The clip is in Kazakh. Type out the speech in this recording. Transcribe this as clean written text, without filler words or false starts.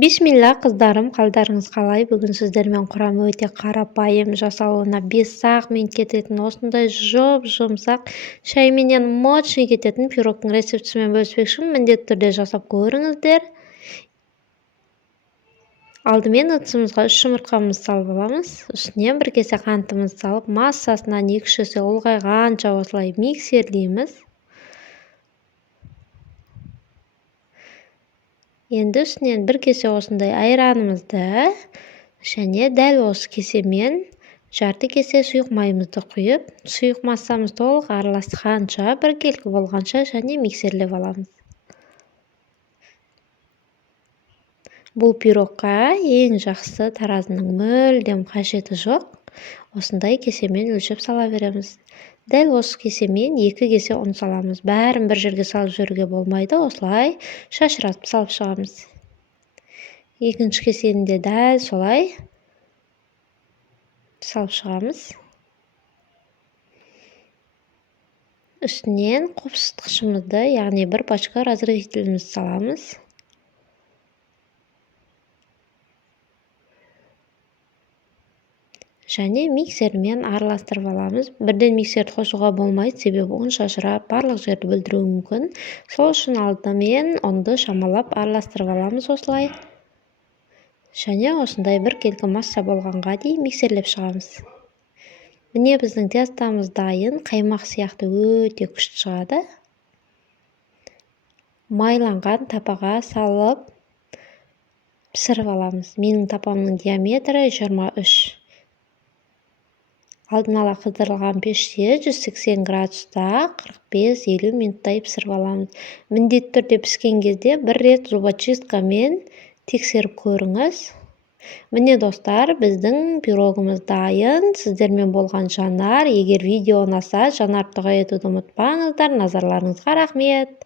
Бисмилла кыздарым, калдарыңыз калай? Бүгүн сиздермен курам өтө карапайым, жасалууна 5 минут кететін осындай жоп-жумсак шай менен мощный кететін пирогдун рецептисимен бөлүшпөкчүмүн. Міндетті түрдө жасап көрүңүздөр. Алдымен ыдысыбызга 3 жумурткамызды салып аламыз. Үстүнө 1 кесе кантымызды салып, массасынан 2-3 эсе улгайганча осулай миксерлейбиз. Енді үстүнөн 1 кесе осындай айранымызды және дәл осы кесемен жарты кесе суюк майымызды куюп, суюк массамыз толук аралашканча, биркелки болгончо және миксерлеп аламыз. Бул пирогга эң жакшысы таразынын мөлдем кажети жок. Осындай кесемен өлчөп сала беребиз. Дәл осы кесемен 2 кесе un саламыз. Бәрін бір жерге салып жіберүүгө болмайды, осылай шашыратып салып чыгабыз. Экинчи кесени де дәл солай салып чыгабыз. Үстүнөн копсуткучубузду, яғни 1 пачка разрыхителибизди саламыз. Және миксермен аралаштырып аламыз. Бирден миксерди кошууга болмойт, себеби un шашырап, барлык жерди бүлдүрүүгү мүмкүн. Сол үчүн алдымен унду шамалап аралаштырып аламыз осулай. Және осындай биркелки масса болгонго чейин миксерлеп чыгабыз. Міне биздин тестомуз дайын, каймак сыяктуу өтө күчтүү чыгат. Майланган тапага салып пиширип аламыз. Менин тапамдын диаметри 23. Алдын ала кыздырылган печте 180 градуста 45-50 минуттай пиширип аламыз. Міндетті түрдө пишкен кезде 1 рет зубочисткамен текшерип көрүңүз. Міне достар, биздин пирогубуз дайын. Сиздермен болгон Жанар. Эгер видео унаса, Жанарды тагып этүүнү унутпаңыздар. Назарларыңызга рахмет.